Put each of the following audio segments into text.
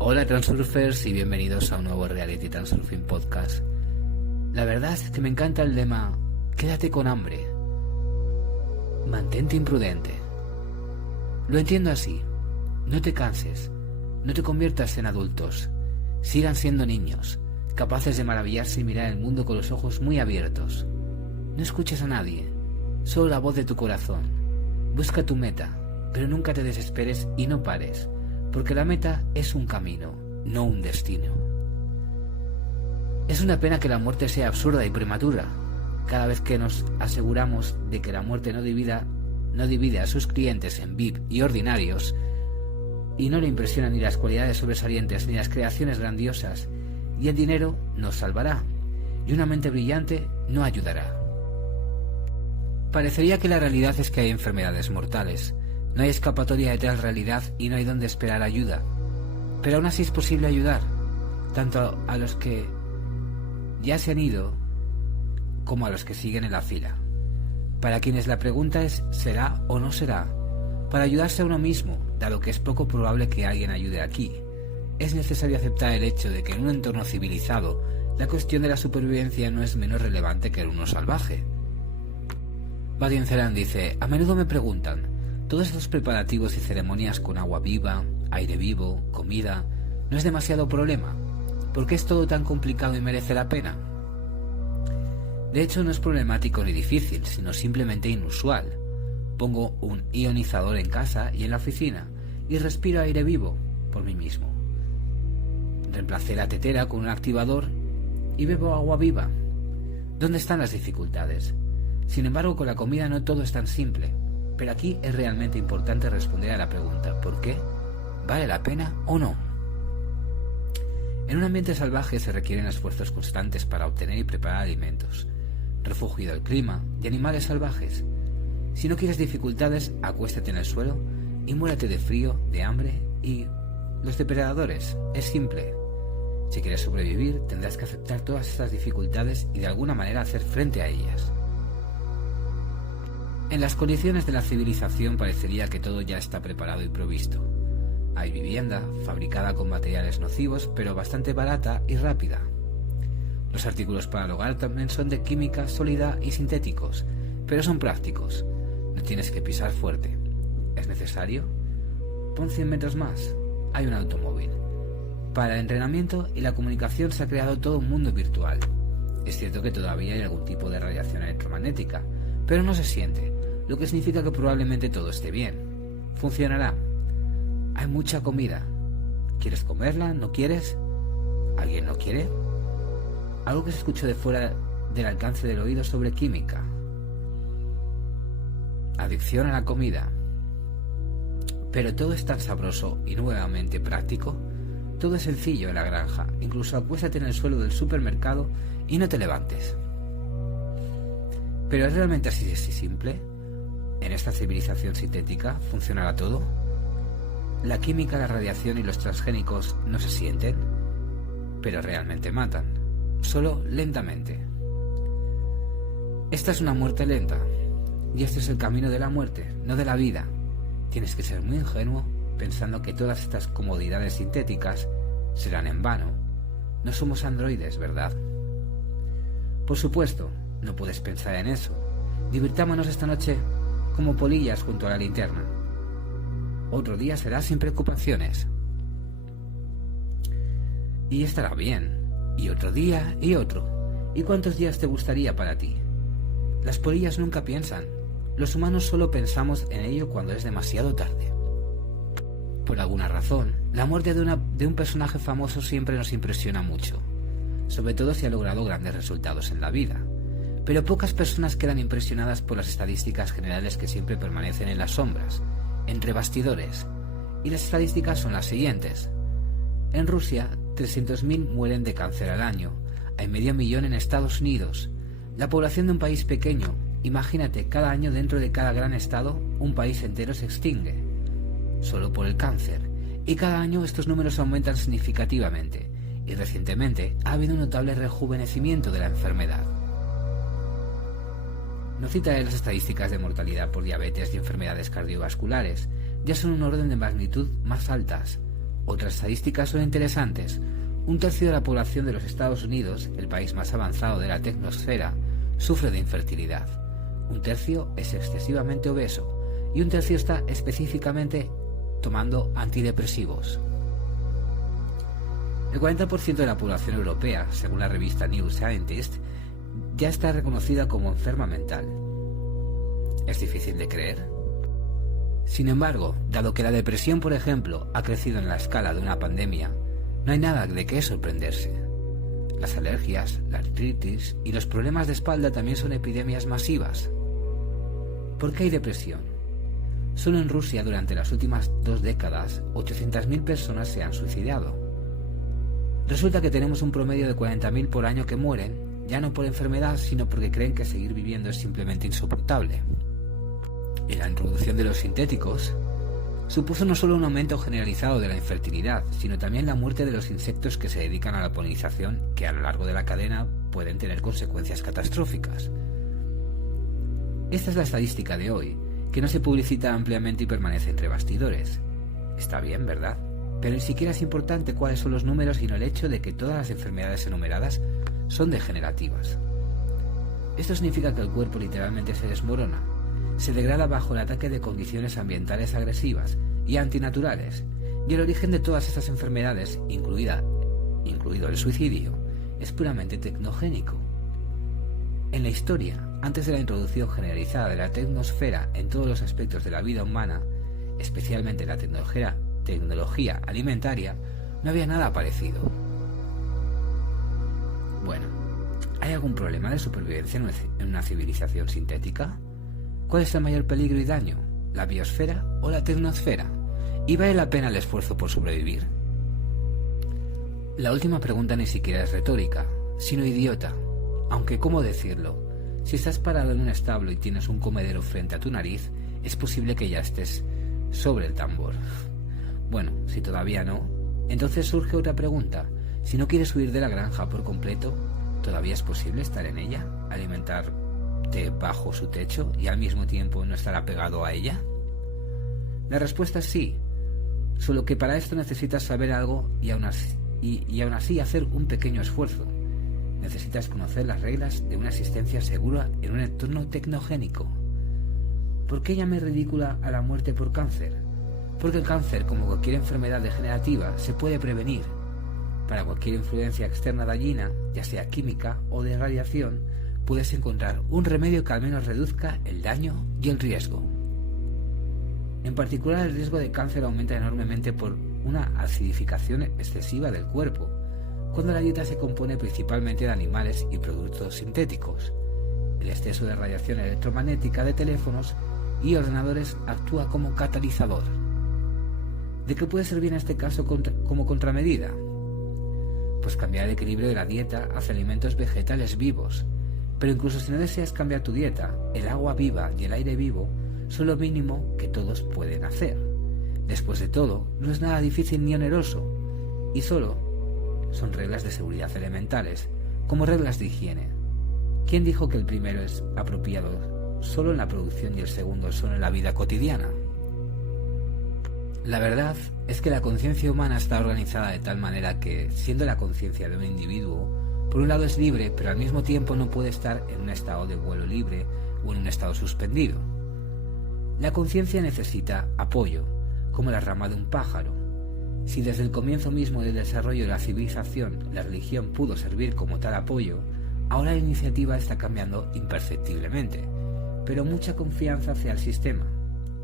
Hola Transurfers y bienvenidos a un nuevo Reality Transurfing Podcast. La verdad es que me encanta el lema "Quédate con hambre, mantente imprudente". Lo entiendo así: no te canses, no te conviertas en adultos, sigan siendo niños, capaces de maravillarse y mirar el mundo con los ojos muy abiertos. No escuches a nadie, solo la voz de tu corazón. Busca tu meta, pero nunca te desesperes y no pares, porque la meta es un camino, no un destino. Es una pena que la muerte sea absurda y prematura. Cada vez que nos aseguramos de que la muerte no divide a sus clientes en VIP y ordinarios, y no le impresionan ni las cualidades sobresalientes ni las creaciones grandiosas, y el dinero nos salvará, y una mente brillante no ayudará. Parecería que la realidad es que hay enfermedades mortales. No hay escapatoria de tal realidad y no hay donde esperar ayuda. Pero aún así es posible ayudar, tanto a los que ya se han ido como a los que siguen en la fila. Para quienes la pregunta es ¿será o no será? Para ayudarse a uno mismo, dado que es poco probable que alguien ayude aquí, es necesario aceptar el hecho de que en un entorno civilizado la cuestión de la supervivencia no es menos relevante que en uno salvaje. Badin Celan dice: a menudo me preguntan, ¿todos estos preparativos y ceremonias con agua viva, aire vivo, comida, no es demasiado problema? ¿Por qué es todo tan complicado y merece la pena? De hecho, no es problemático ni difícil, sino simplemente inusual. Pongo un ionizador en casa y en la oficina y respiro aire vivo por mí mismo. Reemplacé la tetera con un activador y bebo agua viva. ¿Dónde están las dificultades? Sin embargo, con la comida no todo es tan simple. Pero aquí es realmente importante responder a la pregunta ¿por qué? ¿Vale la pena o no? En un ambiente salvaje se requieren esfuerzos constantes para obtener y preparar alimentos, refugio del clima y animales salvajes. Si no quieres dificultades, acuéstate en el suelo y muérete de frío, de hambre y los depredadores. Es simple. Si quieres sobrevivir, tendrás que aceptar todas estas dificultades y de alguna manera hacer frente a ellas. En las condiciones de la civilización parecería que todo ya está preparado y provisto. Hay vivienda, fabricada con materiales nocivos, pero bastante barata y rápida. Los artículos para el hogar también son de química sólida y sintéticos, pero son prácticos. No tienes que pisar fuerte. ¿Es necesario? Pon 100 metros más. Hay un automóvil. Para el entrenamiento y la comunicación se ha creado todo un mundo virtual. Es cierto que todavía hay algún tipo de radiación electromagnética, pero no se siente, lo que significa que probablemente todo esté bien. Funcionará. Hay mucha comida. ¿Quieres comerla? ¿No quieres? ¿Alguien no quiere? Algo que se escuchó de fuera del alcance del oído sobre química. Adicción a la comida. Pero todo es tan sabroso y nuevamente práctico. Todo es sencillo en la granja. Incluso acuéstate en el suelo del supermercado y no te levantes. ¿Pero es realmente así de simple? ¿En esta civilización sintética funcionará todo? La química, la radiación y los transgénicos no se sienten, pero realmente matan, solo lentamente. Esta es una muerte lenta, y este es el camino de la muerte, no de la vida. Tienes que ser muy ingenuo pensando que todas estas comodidades sintéticas serán en vano. No somos androides, ¿verdad? Por supuesto, no puedes pensar en eso. Divirtámonos esta noche como polillas junto a la linterna. Otro día será sin preocupaciones. Y estará bien. Y otro día y otro. ¿Y cuántos días te gustaría para ti? Las polillas nunca piensan. Los humanos solo pensamos en ello cuando es demasiado tarde. Por alguna razón, la muerte de un personaje famoso siempre nos impresiona mucho, sobre todo si ha logrado grandes resultados en la vida. Pero pocas personas quedan impresionadas por las estadísticas generales que siempre permanecen en las sombras, entre bastidores. Y las estadísticas son las siguientes. En Rusia, 300.000 mueren de cáncer al año. Hay 500.000 en Estados Unidos. La población de un país pequeño, imagínate, cada año dentro de cada gran estado, un país entero se extingue. Solo por el cáncer. y cada año estos números aumentan significativamente, y recientemente ha habido un notable rejuvenecimiento de la enfermedad. No citaré las estadísticas de mortalidad por diabetes y enfermedades cardiovasculares, ya son un orden de magnitud más altas. Otras estadísticas son interesantes. Un tercio de la población de los Estados Unidos, el país más avanzado de la tecnosfera, sufre de infertilidad. Un tercio es excesivamente obeso y un tercio está específicamente tomando antidepresivos. El 40% de la población europea, según la revista New Scientist, ya está reconocida como enferma mental. ¿Es difícil de creer? Sin embargo, dado que la depresión, por ejemplo, ha crecido en la escala de una pandemia, no hay nada de qué sorprenderse. Las alergias, la artritis y los problemas de espalda también son epidemias masivas. ¿Por qué hay depresión? Solo en Rusia, durante las últimas 2 décadas, 800.000 personas se han suicidado. Resulta que tenemos un promedio de 40.000 por año que mueren, ya no por enfermedad, sino porque creen que seguir viviendo es simplemente insoportable. Y la introducción de los sintéticos supuso no solo un aumento generalizado de la infertilidad, sino también la muerte de los insectos que se dedican a la polinización, que a lo largo de la cadena pueden tener consecuencias catastróficas. Esta es la estadística de hoy, que no se publicita ampliamente y permanece entre bastidores. Está bien, ¿verdad? Pero ni siquiera es importante cuáles son los números, sino el hecho de que todas las enfermedades enumeradas son degenerativas. Esto significa que el cuerpo literalmente se desmorona, se degrada bajo el ataque de condiciones ambientales agresivas y antinaturales, y el origen de todas estas enfermedades, incluido el suicidio, es puramente tecnogénico. En la historia, antes de la introducción generalizada de la tecnosfera en todos los aspectos de la vida humana, especialmente la tecnología alimentaria, no había nada parecido. Bueno, ¿hay algún problema de supervivencia en una civilización sintética? ¿Cuál es el mayor peligro y daño? ¿La biosfera o la tecnosfera? ¿Y vale la pena el esfuerzo por sobrevivir? La última pregunta ni siquiera es retórica, sino idiota. Aunque, ¿cómo decirlo? Si estás parado en un establo y tienes un comedero frente a tu nariz, es posible que ya estés sobre el tambor. Bueno, si todavía no, entonces surge otra pregunta. Si no quieres huir de la granja por completo, ¿todavía es posible estar en ella, alimentarte bajo su techo y al mismo tiempo no estar apegado a ella? La respuesta es sí, solo que para esto necesitas saber algo y aún así hacer un pequeño esfuerzo. Necesitas conocer las reglas de una existencia segura en un entorno tecnogénico. ¿Por qué llamé ridícula a la muerte por cáncer? Porque el cáncer, como cualquier enfermedad degenerativa, se puede prevenir. Para cualquier influencia externa dañina, ya sea química o de radiación, puedes encontrar un remedio que al menos reduzca el daño y el riesgo. En particular, el riesgo de cáncer aumenta enormemente por una acidificación excesiva del cuerpo, cuando la dieta se compone principalmente de animales y productos sintéticos. El exceso de radiación electromagnética de teléfonos y ordenadores actúa como catalizador. ¿De qué puede servir en este caso como contramedida? Pues cambiar el equilibrio de la dieta hacia alimentos vegetales vivos. Pero incluso si no deseas cambiar tu dieta, el agua viva y el aire vivo son lo mínimo que todos pueden hacer. Después de todo, no es nada difícil ni oneroso, y solo son reglas de seguridad elementales, como reglas de higiene. ¿Quién dijo que el primero es apropiado solo en la producción y el segundo solo en la vida cotidiana? La verdad es que la conciencia humana está organizada de tal manera que, siendo la conciencia de un individuo, por un lado es libre, pero al mismo tiempo no puede estar en un estado de vuelo libre o en un estado suspendido. La conciencia necesita apoyo, como la rama de un pájaro. Si desde el comienzo mismo del desarrollo de la civilización la religión pudo servir como tal apoyo, ahora la iniciativa está cambiando imperceptiblemente, pero mucha confianza hacia el sistema,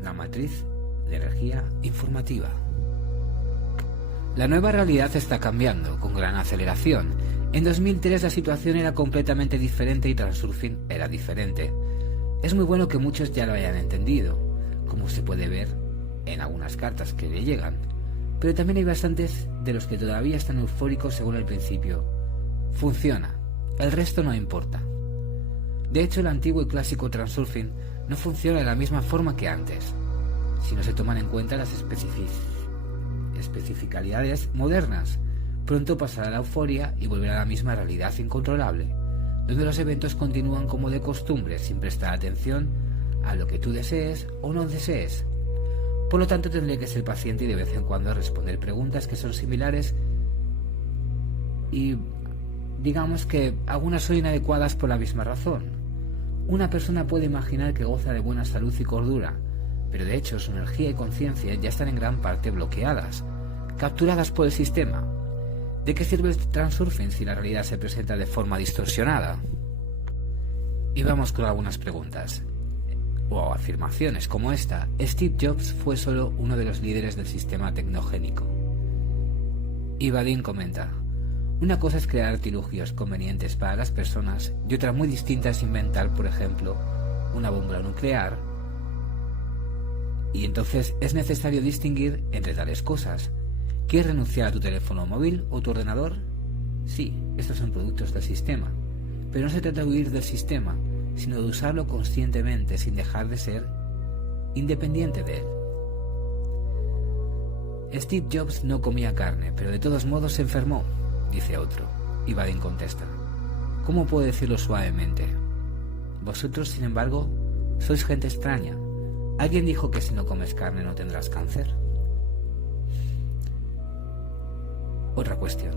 la matriz de energía informativa. La nueva realidad está cambiando con gran aceleración. En 2003 la situación era completamente diferente y Transurfing era diferente. Es muy bueno que muchos ya lo hayan entendido, como se puede ver en algunas cartas que le llegan, pero también hay bastantes de los que todavía están eufóricos según el principio. Funciona, el resto no importa. De hecho, el antiguo y clásico Transurfing no funciona de la misma forma que antes, si no se toman en cuenta las especificidades especificidades modernas. Pronto pasará la euforia y volverá a la misma realidad incontrolable, donde los eventos continúan como de costumbre, sin prestar atención a lo que tú desees o no desees. Por lo tanto, tendré que ser paciente y de vez en cuando responder preguntas que son similares y digamos que algunas son inadecuadas por la misma razón. Una persona puede imaginar que goza de buena salud y cordura, pero de hecho su energía y conciencia ya están en gran parte bloqueadas, capturadas por el sistema. ¿De qué sirve el transurfing si la realidad se presenta de forma distorsionada? Y vamos con algunas preguntas o afirmaciones como esta. Steve Jobs fue solo uno de los líderes del sistema tecnogénico. Y Vadim comenta: una cosa es crear artilugios convenientes para las personas y otra muy distinta es inventar, por ejemplo, una bomba nuclear. Y entonces es necesario distinguir entre tales cosas. ¿Quieres renunciar a tu teléfono móvil o tu ordenador? Sí, estos son productos del sistema, pero no se trata de huir del sistema, sino de usarlo conscientemente sin dejar de ser independiente de él. Steve Jobs no comía carne, pero de todos modos se enfermó, dice otro, y Vadim contesta: ¿cómo puedo decirlo suavemente? Vosotros, sin embargo, sois gente extraña. ¿Alguien dijo que si no comes carne no tendrás cáncer? Otra cuestión.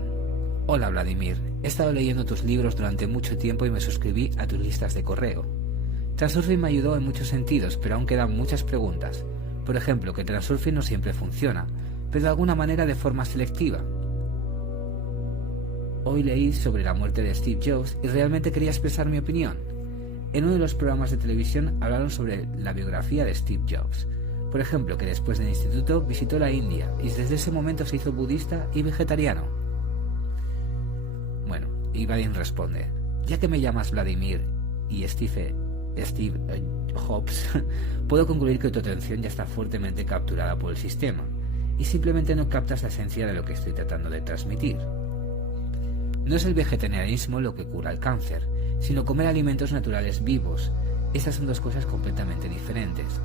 Hola Vladimir, he estado leyendo tus libros durante mucho tiempo y me suscribí a tus listas de correo. Transurfing me ayudó en muchos sentidos, pero aún quedan muchas preguntas. Por ejemplo, que Transurfing no siempre funciona, pero de alguna manera de forma selectiva. Hoy leí sobre la muerte de Steve Jobs y realmente quería expresar mi opinión. En uno de los programas de televisión hablaron sobre la biografía de Steve Jobs. Por ejemplo, que después del instituto visitó la India y desde ese momento se hizo budista y vegetariano. Bueno, y Vadim responde: ya que me llamas Vladimir y Steve Jobs, puedo concluir que tu atención ya está fuertemente capturada por el sistema y simplemente no captas la esencia de lo que estoy tratando de transmitir. No es el vegetarianismo lo que cura el cáncer, sino comer alimentos naturales vivos. Estas son dos cosas completamente diferentes.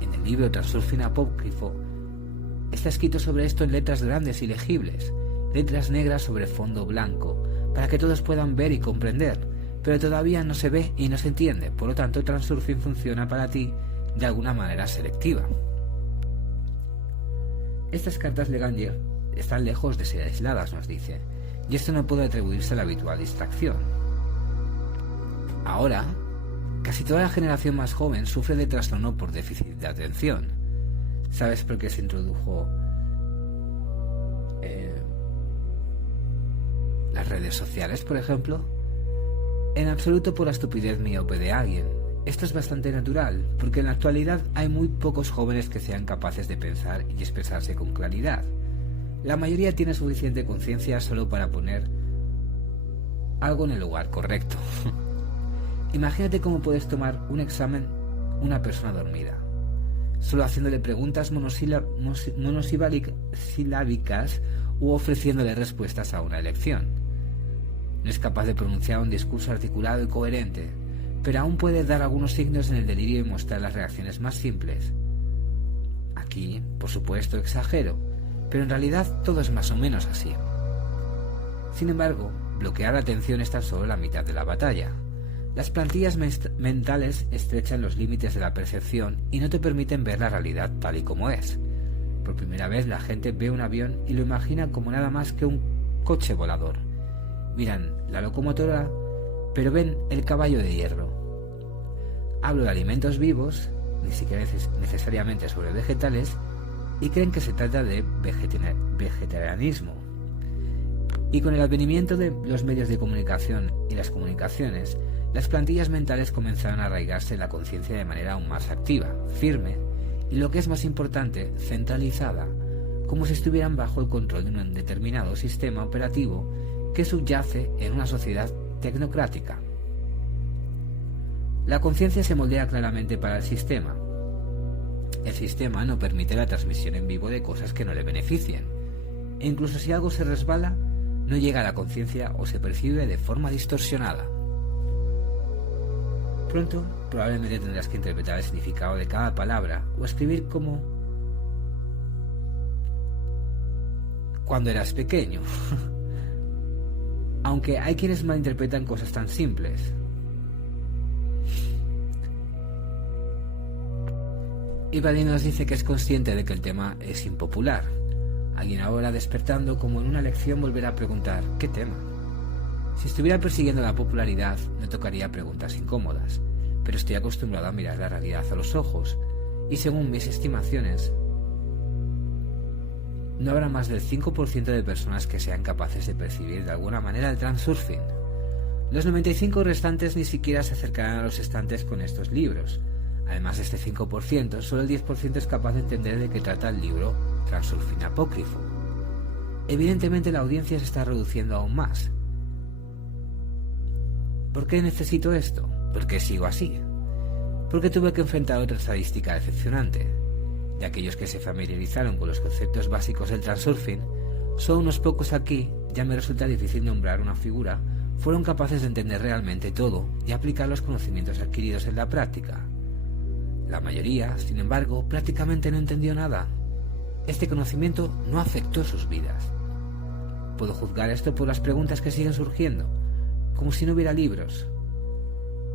En el libro Transurfing Apócrifo está escrito sobre esto en letras grandes y legibles, letras negras sobre fondo blanco, para que todos puedan ver y comprender, pero todavía no se ve y no se entiende. Por lo tanto, Transurfing funciona para ti de alguna manera selectiva. Estas cartas de Gandhi están lejos de ser aisladas, nos dice, y esto no puede atribuirse a la habitual distracción. Ahora, casi toda la generación más joven sufre de trastorno por déficit de atención. ¿Sabes por qué se introdujo las redes sociales, por ejemplo? En absoluto por la estupidez miope de alguien. Esto es bastante natural, porque en la actualidad hay muy pocos jóvenes que sean capaces de pensar y expresarse con claridad. La mayoría tiene suficiente conciencia solo para poner algo en el lugar correcto. Imagínate cómo puedes tomar un examen una persona dormida, solo haciéndole preguntas monosilábicas u ofreciéndole respuestas a una elección. No es capaz de pronunciar un discurso articulado y coherente, pero aún puede dar algunos signos en el delirio y mostrar las reacciones más simples. Aquí, por supuesto, exagero, pero en realidad todo es más o menos así. Sin embargo, bloquear la atención es tan solo la mitad de la batalla. Las plantillas mentales estrechan los límites de la percepción y no te permiten ver la realidad tal y como es. Por primera vez la gente ve un avión y lo imagina como nada más que un coche volador. Miran la locomotora, pero ven el caballo de hierro. Hablo de alimentos vivos, ni siquiera necesariamente sobre vegetales, y creen que se trata de vegetarianismo. Y con el advenimiento de los medios de comunicación y las comunicaciones, las plantillas mentales comenzaron a arraigarse en la conciencia de manera aún más activa, firme, y lo que es más importante, centralizada, como si estuvieran bajo el control de un determinado sistema operativo que subyace en una sociedad tecnocrática. La conciencia se moldea claramente para el sistema. El sistema no permite la transmisión en vivo de cosas que no le beneficien, e incluso si algo se resbala, no llega a la conciencia o se percibe de forma distorsionada. Pronto, probablemente tendrás que interpretar el significado de cada palabra o escribir como cuando eras pequeño. Aunque hay quienes malinterpretan cosas tan simples. Ibadi nos dice que es consciente de que el tema es impopular. Alguien ahora, despertando como en una lección, volverá a preguntar: ¿qué tema? Si estuviera persiguiendo la popularidad, me tocaría preguntas incómodas, pero estoy acostumbrado a mirar la realidad a los ojos, y según mis estimaciones, no habrá más del 5% de personas que sean capaces de percibir de alguna manera el transurfing. Los 95 restantes ni siquiera se acercarán a los estantes con estos libros. Además de este 5%, solo el 10% es capaz de entender de qué trata el libro Transurfing Apócrifo. Evidentemente la audiencia se está reduciendo aún más. ¿Por qué necesito esto? ¿Por qué sigo así? Porque tuve que enfrentar otra estadística decepcionante. De aquellos que se familiarizaron con los conceptos básicos del transurfing, solo unos pocos aquí, ya me resulta difícil nombrar una figura, fueron capaces de entender realmente todo y aplicar los conocimientos adquiridos en la práctica. La mayoría, sin embargo, prácticamente no entendió nada. Este conocimiento no afectó sus vidas. Puedo juzgar esto por las preguntas que siguen surgiendo, como si no hubiera libros.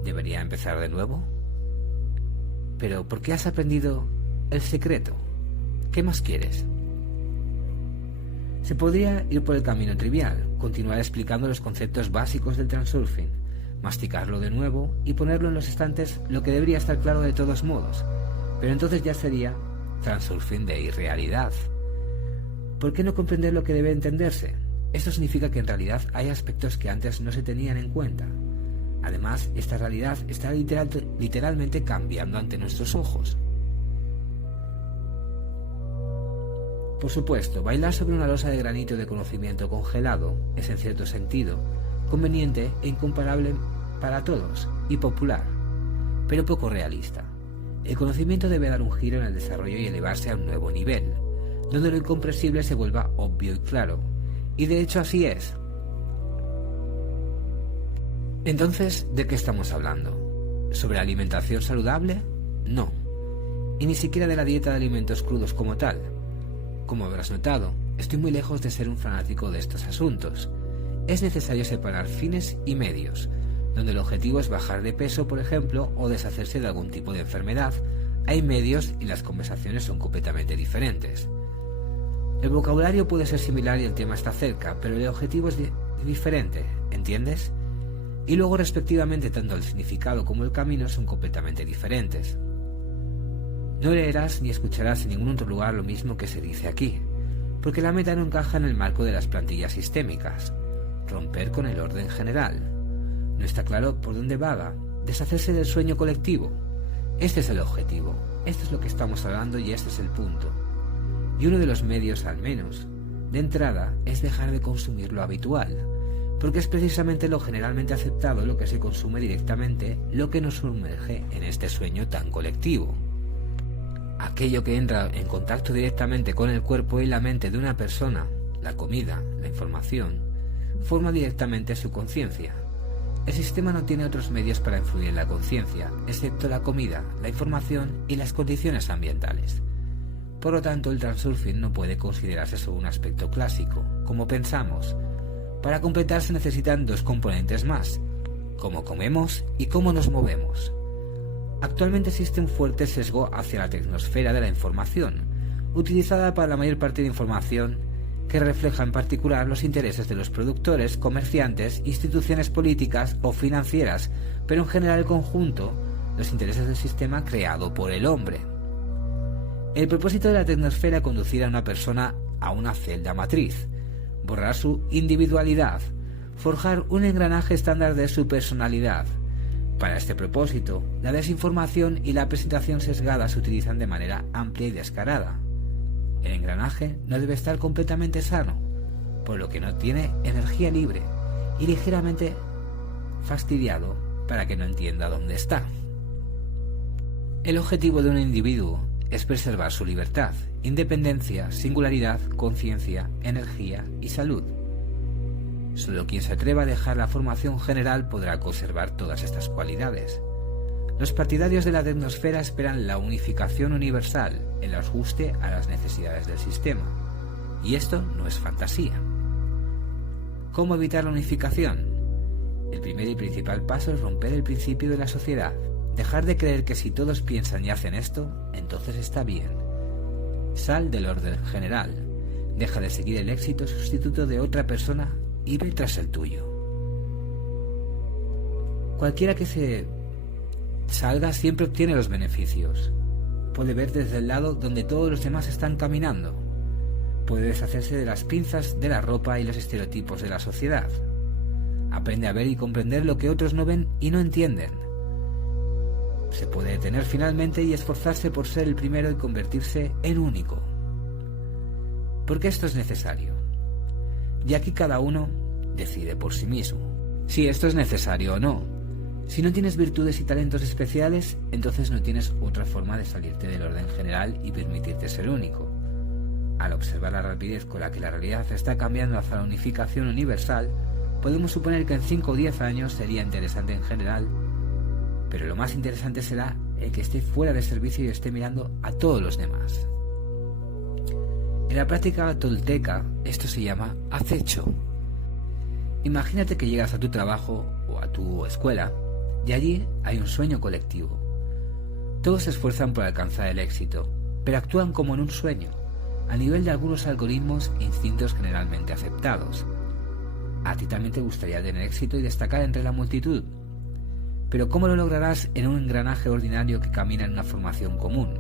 ¿Debería empezar de nuevo? ¿Pero por qué has aprendido el secreto? ¿Qué más quieres? Se podría ir por el camino trivial, continuar explicando los conceptos básicos del transurfing, masticarlo de nuevo y ponerlo en los estantes, lo que debería estar claro de todos modos, pero entonces ya sería transurfing de irrealidad. ¿Por qué no comprender lo que debe entenderse? Esto significa que en realidad hay aspectos que antes no se tenían en cuenta. Además, esta realidad está literalmente cambiando ante nuestros ojos. Por supuesto, bailar sobre una losa de granito de conocimiento congelado es en cierto sentido conveniente e incomparable para todos y popular, pero poco realista. El conocimiento debe dar un giro en el desarrollo y elevarse a un nuevo nivel, donde lo incomprensible se vuelva obvio y claro, y de hecho así es. Entonces, ¿de qué estamos hablando? ¿Sobre alimentación saludable? No, y ni siquiera de la dieta de alimentos crudos como tal. Como habrás notado, estoy muy lejos de ser un fanático de estos asuntos. Es necesario separar fines y medios. Donde el objetivo es bajar de peso, por ejemplo, o deshacerse de algún tipo de enfermedad, hay medios y las conversaciones son completamente diferentes. El vocabulario puede ser similar y el tema está cerca, pero el objetivo es diferente, ¿entiendes? Y luego, respectivamente, tanto el significado como el camino son completamente diferentes. No leerás ni escucharás en ningún otro lugar lo mismo que se dice aquí, porque la meta no encaja en el marco de las plantillas sistémicas. Romper con el orden general. No está claro por dónde vaga. Deshacerse del sueño colectivo. Este es el objetivo. Esto es lo que estamos hablando y este es el punto. Y uno de los medios, al menos, de entrada, es dejar de consumir lo habitual, porque es precisamente lo generalmente aceptado lo que se consume directamente, lo que nos sumerge en este sueño tan colectivo. Aquello que entra en contacto directamente con el cuerpo y la mente de una persona, la comida, la información, forma directamente su conciencia. El sistema no tiene otros medios para influir en la conciencia, excepto la comida, la información y las condiciones ambientales. Por lo tanto, el transurfing no puede considerarse solo un aspecto clásico, como pensamos. Para completar se necesitan dos componentes más: cómo comemos y cómo nos movemos. Actualmente existe un fuerte sesgo hacia la tecnosfera de la información, utilizada para la mayor parte de información que refleja en particular los intereses de los productores, comerciantes, instituciones políticas o financieras, pero en general el conjunto, los intereses del sistema creado por el hombre. El propósito de la tecnosfera es conducir a una persona a una celda matriz, borrar su individualidad, forjar un engranaje estándar de su personalidad. Para este propósito, la desinformación y la presentación sesgada se utilizan de manera amplia y descarada. El engranaje no debe estar completamente sano, por lo que no tiene energía libre y ligeramente fastidiado para que no entienda dónde está. El objetivo de un individuo es preservar su libertad, independencia, singularidad, conciencia, energía y salud. Solo quien se atreva a dejar la formación general podrá conservar todas estas cualidades. Los partidarios de la tecnosfera esperan la unificación universal, el ajuste a las necesidades del sistema. Y esto no es fantasía. ¿Cómo evitar la unificación? El primer y principal paso es romper el principio de la sociedad. Dejar de creer que si todos piensan y hacen esto, entonces está bien. Sal del orden general. Deja de seguir el éxito sustituto de otra persona y ve tras el tuyo. Cualquiera que se salga siempre obtiene los beneficios. Puede ver desde el lado donde todos los demás están caminando. Puede deshacerse de las pinzas de la ropa y los estereotipos de la sociedad. Aprende a ver y comprender lo que otros no ven y no entienden. Se puede detener finalmente y esforzarse por ser el primero y convertirse en único. Porque esto es necesario. Y aquí cada uno decide por sí mismo si esto es necesario o no. Si no tienes virtudes y talentos especiales, entonces no tienes otra forma de salirte del orden general y permitirte ser único. Al observar la rapidez con la que la realidad está cambiando hacia la unificación universal, podemos suponer que en 5 o 10 años sería interesante en general, pero lo más interesante será el que esté fuera de servicio y esté mirando a todos los demás. En la práctica tolteca esto se llama acecho. Imagínate que llegas a tu trabajo o a tu escuela y allí hay un sueño colectivo. Todos se esfuerzan por alcanzar el éxito, pero actúan como en un sueño, a nivel de algunos algoritmos e instintos generalmente aceptados. A ti también te gustaría tener éxito y destacar entre la multitud, pero ¿cómo lo lograrás en un engranaje ordinario que camina en una formación común,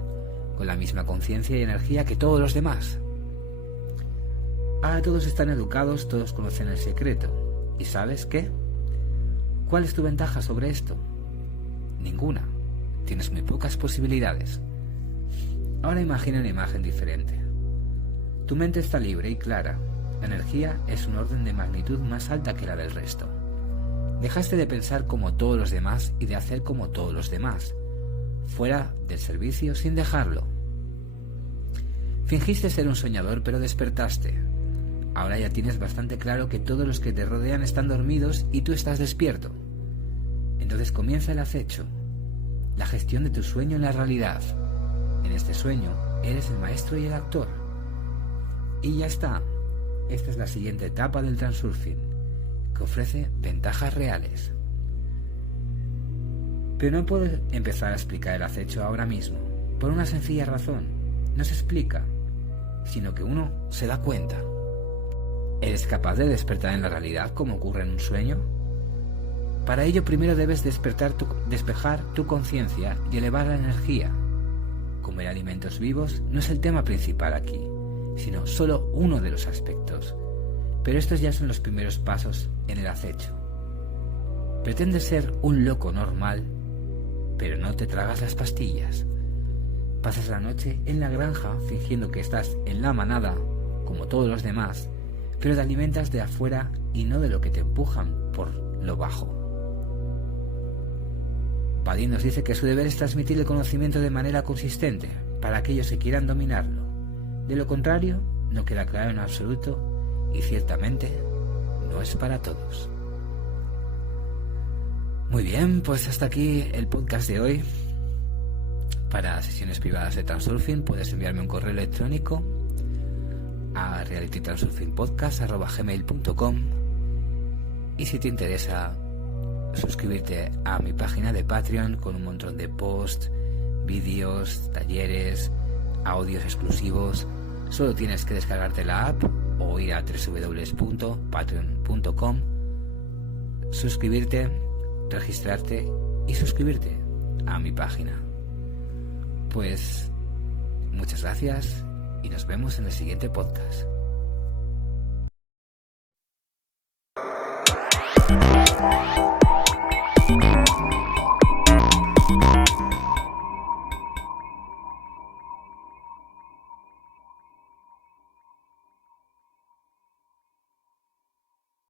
con la misma conciencia y energía que todos los demás? Ahora todos están educados, todos conocen el secreto. ¿Y sabes qué? ¿Cuál es tu ventaja sobre esto? Ninguna. Tienes muy pocas posibilidades. Ahora imagina una imagen diferente. Tu mente está libre y clara. La energía es un orden de magnitud más alta que la del resto. Dejaste de pensar como todos los demás y de hacer como todos los demás, fuera del servicio sin dejarlo. Fingiste ser un soñador, pero despertaste. Ahora ya tienes bastante claro que todos los que te rodean están dormidos y tú estás despierto. Entonces comienza el acecho, la gestión de tu sueño en la realidad. En este sueño eres el maestro y el actor. Y ya está. Esta es la siguiente etapa del transurfing, que ofrece ventajas reales. Pero no puedo empezar a explicar el acecho ahora mismo, por una sencilla razón. No se explica, sino que uno se da cuenta. ¿Eres capaz de despertar en la realidad como ocurre en un sueño? Para ello primero debes despejar tu conciencia y elevar la energía. Comer alimentos vivos no es el tema principal aquí, sino solo uno de los aspectos. Pero estos ya son los primeros pasos en el acecho. Pretendes ser un loco normal, pero no te tragas las pastillas. Pasas la noche en la granja fingiendo que estás en la manada, como todos los demás, pero te alimentas de afuera y no de lo que te empujan por lo bajo. Padín nos dice que su deber es transmitir el conocimiento de manera consistente para aquellos que quieran dominarlo. De lo contrario, no queda claro en absoluto y ciertamente no es para todos. Muy bien, pues hasta aquí el podcast de hoy. Para sesiones privadas de Transurfing puedes enviarme un correo electrónico a realitytransurfingpodcast@gmail.com y si te interesa suscribirte a mi página de Patreon con un montón de posts, vídeos, talleres, audios exclusivos, solo tienes que descargarte la app o ir a www.patreon.com, suscribirte, registrarte y suscribirte a mi página. Pues muchas gracias y nos vemos en el siguiente podcast.